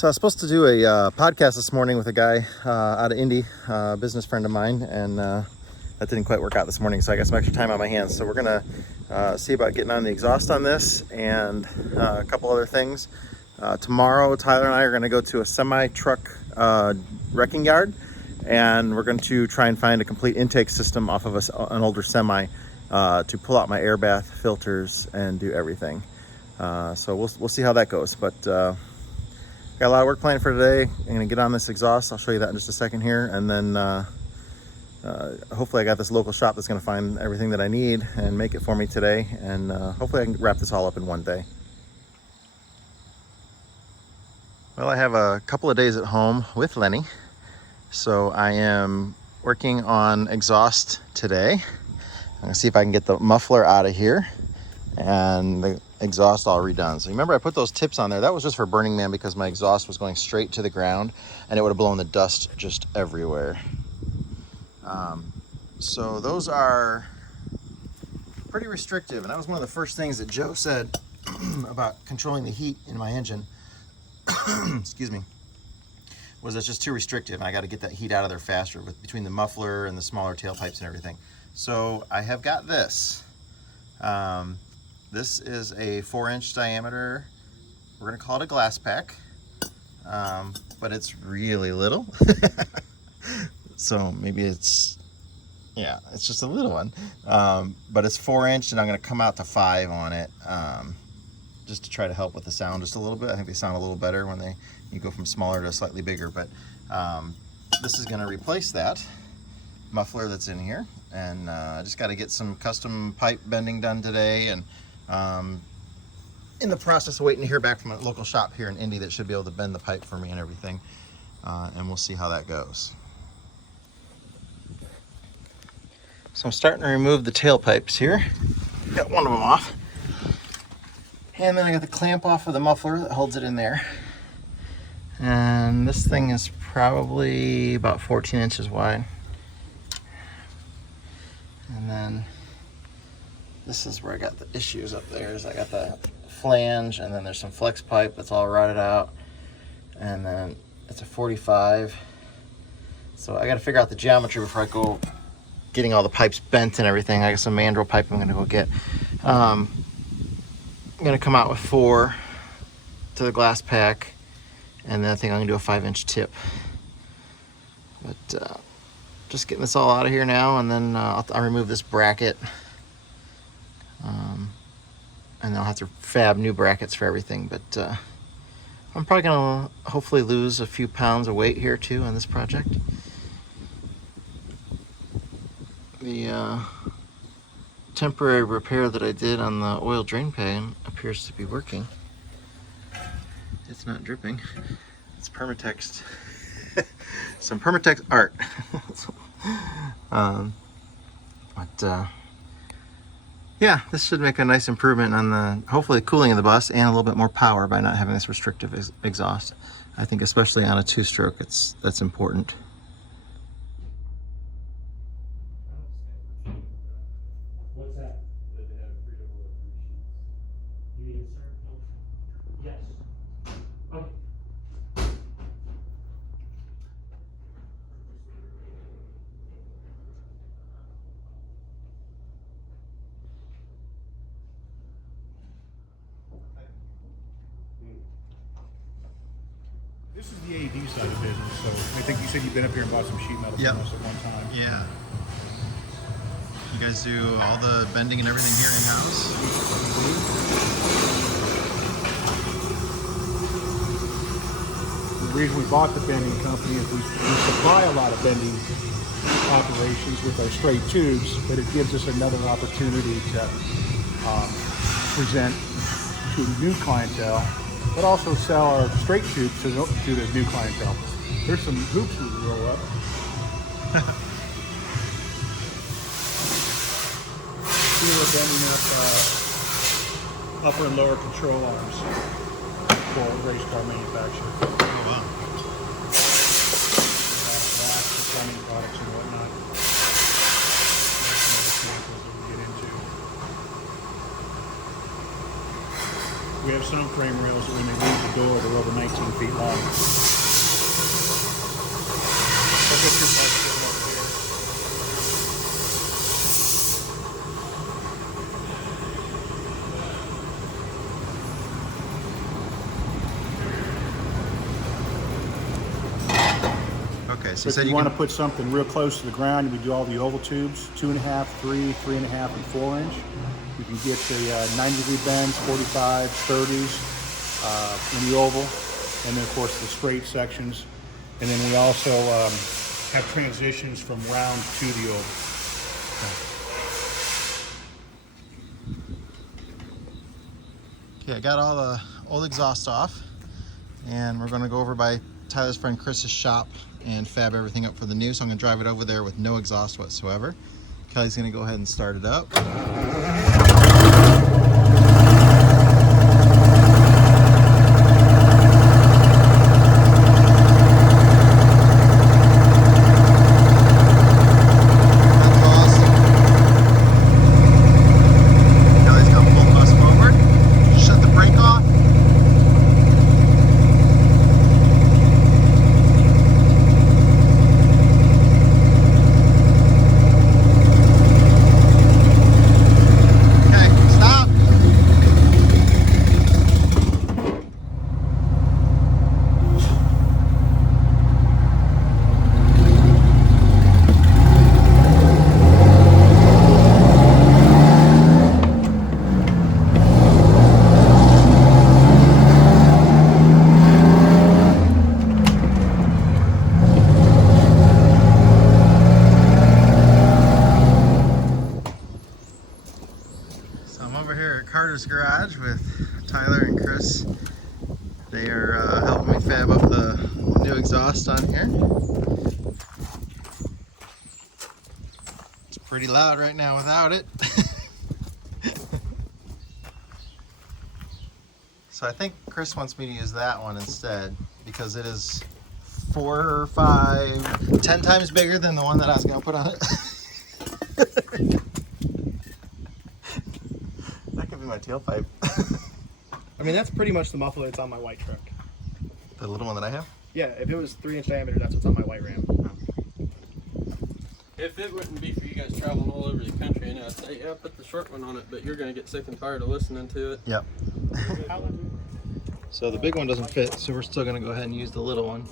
So I was supposed to do a podcast this morning with a guy out of Indy, a business friend of mine, and that didn't quite work out this morning, so I got some extra time on my hands. So we're gonna see about getting on the exhaust on this and a couple other things. Tomorrow, Tyler and I are gonna go to a semi-truck wrecking yard, and we're going to try and find a complete intake system off of an older semi to pull out my air bath filters and do everything. So we'll see how that goes, but got a lot of work planned for today. I'm gonna get on this exhaust. I'll show you that in just a second here, and then hopefully I got this local shop that's gonna find everything that I need and make it for me today, and hopefully I can wrap this all up in one day. Well, I have a couple of days at home with Lenny, so I am working on exhaust today. I'm gonna see if I can get the muffler out of here and the exhaust all redone. So remember I put those tips on there. That was just for Burning Man because my exhaust was going straight to the ground and it would have blown the dust just everywhere. So those are pretty restrictive, and that was one of the first things that Joe said about controlling the heat in my engine. Excuse me. Was it's just too restrictive, and I got to get that heat out of there faster between the muffler and the smaller tailpipes and everything. So I have got this. This is a 4-inch diameter. We're gonna call it a glass pack, but it's really little. So maybe it's just a little one. But it's 4-inch, and I'm gonna come out to 5 on it, just to try to help with the sound just a little bit. I think they sound a little better when you go from smaller to slightly bigger. But this is gonna replace that muffler that's in here, and I just got to get some custom pipe bending done today, and in the process of waiting to hear back from a local shop here in Indy that should be able to bend the pipe for me and everything, and we'll see how that goes. So I'm starting to remove the tailpipes here. Got one of them off, and then I got the clamp off of the muffler that holds it in there, and this thing is probably about 14 inches wide. And then this is where I got the issues up there. Is I got the flange, and then there's some flex pipe that's all rotted out, and then it's a 45. So I got to figure out the geometry before I go getting all the pipes bent and everything. I got some mandrel pipe I'm going to go get. I'm going to come out with 4 to the glass pack, and then I think I'm going to do a 5-inch tip. But just getting this all out of here now, and then I'll remove this bracket, and I'll have to fab new brackets for everything. But I'm probably gonna hopefully lose a few pounds of weight here too on this project. The temporary repair that I did on the oil drain pan appears to be working. It's not dripping. It's Permatex. Some Permatex art. Yeah, this should make a nice improvement on the hopefully cooling of the bus and a little bit more power by not having this restrictive exhaust. I think especially on a 2-stroke, that's important. What's that? That they have 3 double or 3 sheets. You mean insert? Yes. Okay. This is the AED side of business, so I think you said you've been up here and bought some sheet metal from us at one time. Yeah. You guys do all the bending and everything here in-house? The reason we bought the bending company is we supply a lot of bending operations with our straight tubes, but it gives us another opportunity to present to new clientele, but also sell our straight tubes to the new clientele. There's some hoops we can roll up. Here we're bending up upper and lower control arms for race car manufacturing. Oh, wow. Wax for plumbing products and whatnot. There's some other chemicals that we get into. We have some frame rails that when they leave the door, the over 19 feet long. Look at your bike sitting over here. Okay, so But if you want to put something real close to the ground, we do all the oval tubes, 2.5, 3, 3.5, and 4 inch. You can get the 90-degree bends, 45s, 30s in the oval, and then of course the straight sections. And then we also have transitions from round to the oval. Okay, I got all the old exhaust off, and we're going to go over by Tyler's friend Chris's shop and fab everything up for the new. So I'm going to drive it over there with no exhaust whatsoever. Kelly's going to go ahead and start it up. Carter's garage with Tyler and Chris. They are helping me fab up the new exhaust on here. It's pretty loud right now without it. So I think Chris wants me to use that one instead because it is 4 or 5, 10 times bigger than the one that I was going to put on it. My tailpipe. I mean, that's pretty much the muffler that's on my white truck. The little one that I have? Yeah, if it was 3-inch diameter, that's what's on my white Ram. If it wouldn't be for you guys traveling all over the country, and I'd say, yeah, put the short one on it, but you're going to get sick and tired of listening to it. Yep. So the big one doesn't fit, so we're still going to go ahead and use the little one.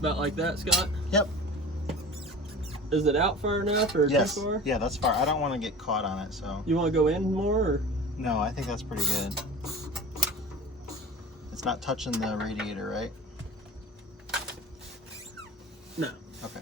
About like that, Scott? Yep. Is it out far enough or Yes. too far? Yeah, that's far. I don't want to get caught on it, so. You want to go in more? Or? No, I think that's pretty good. It's not touching the radiator, right? No. Okay.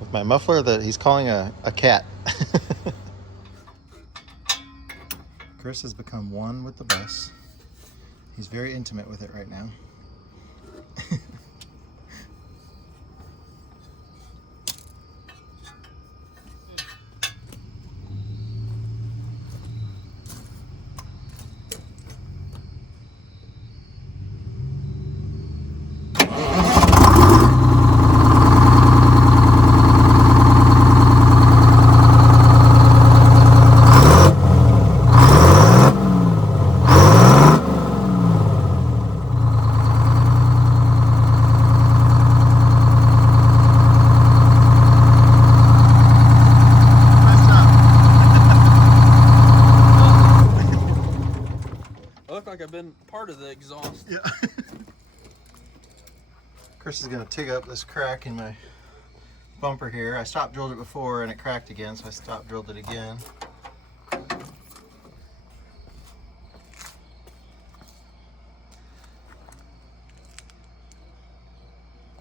With my muffler that he's calling a cat. Chris has become one with the bus. He's very intimate with it right now. part of the exhaust. Yeah. Chris is gonna dig up this crack in my bumper here. I stop drilled it before and it cracked again, so I stop drilled it again.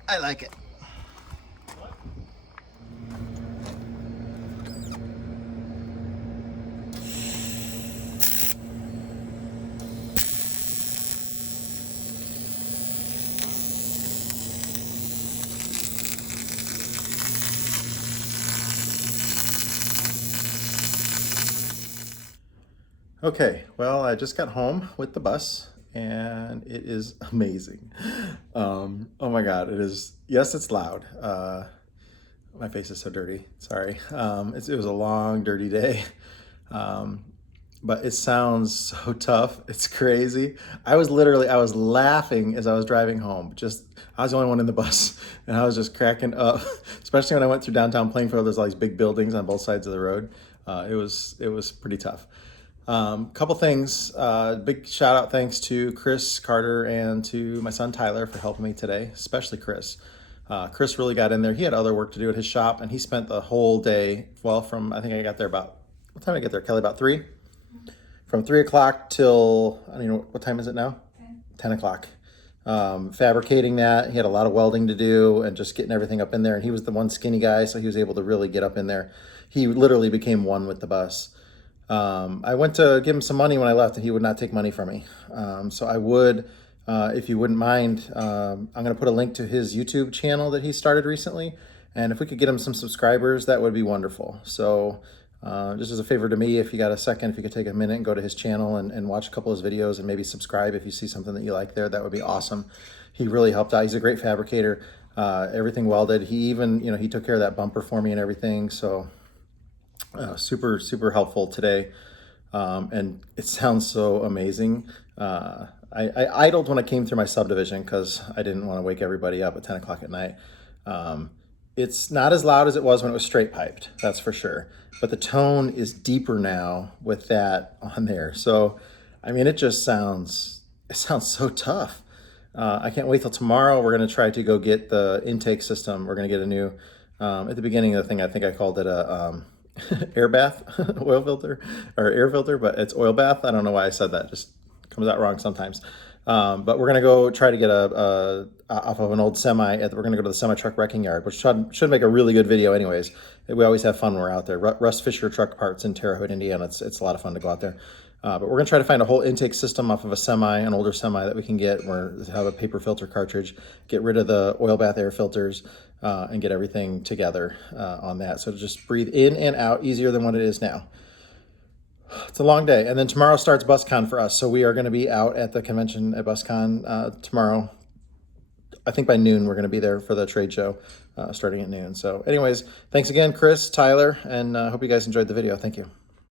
I like it. Okay, well, I just got home with the bus and it is amazing. Oh my God, it is, yes, it's loud. My face is so dirty, sorry. It was a long, dirty day, but it sounds so tough. It's crazy. I was laughing as I was driving home. I was the only one in the bus and I was just cracking up, especially when I went through downtown Plainfield. There's all these big buildings on both sides of the road. It was pretty tough. Couple things, big shout out thanks to Chris Carter and to my son Tyler for helping me today, especially Chris. Chris really got in there. He had other work to do at his shop and he spent the whole day, well, I think I got there about, what time did I get there, Kelly? About 3? From 3 o'clock till, I don't know, what time is it now? 10 o'clock. Fabricating that. He had a lot of welding to do and just getting everything up in there. And he was the one skinny guy, so he was able to really get up in there. He literally became one with the bus. I went to give him some money when I left and he would not take money from me. So I would, if you wouldn't mind, I'm going to put a link to his YouTube channel that he started recently. And if we could get him some subscribers, that would be wonderful. So just as a favor to me, if you got a second, if you could take a minute and go to his channel and watch a couple of his videos and maybe subscribe if you see something that you like there, that would be awesome. He really helped out. He's a great fabricator, everything welded. He even, he took care of that bumper for me and everything. So super, super helpful today. And it sounds so amazing. I idled when I came through my subdivision because I didn't want to wake everybody up at 10 o'clock at night. It's not as loud as it was when it was straight piped, that's for sure. But the tone is deeper now with that on there. So, I mean, it sounds so tough. I can't wait till tomorrow. We're going to try to go get the intake system. We're going to get a new, at the beginning of the thing, I think I called it a air bath oil filter or air filter, but it's oil bath. I don't know why I said that. Just comes out wrong sometimes. But we're gonna go try to get off of an old semi. We're gonna go to the semi truck wrecking yard, which should make a really good video. Anyways, we always have fun when we're out there. Russ Fisher Truck Parts in Terre Haute, Indiana. It's a lot of fun to go out there. But we're gonna try to find a whole intake system off of a semi, an older semi that we can get. We're have a paper filter cartridge, get rid of the oil bath air filters, and get everything together on that. So to just breathe in and out easier than what it is now. It's a long day. And then tomorrow starts BusCon for us. So we are going to be out at the convention at BusCon tomorrow. I think by noon we're going to be there for the trade show starting at noon. So anyways, thanks again, Chris, Tyler, and hope you guys enjoyed the video. Thank you.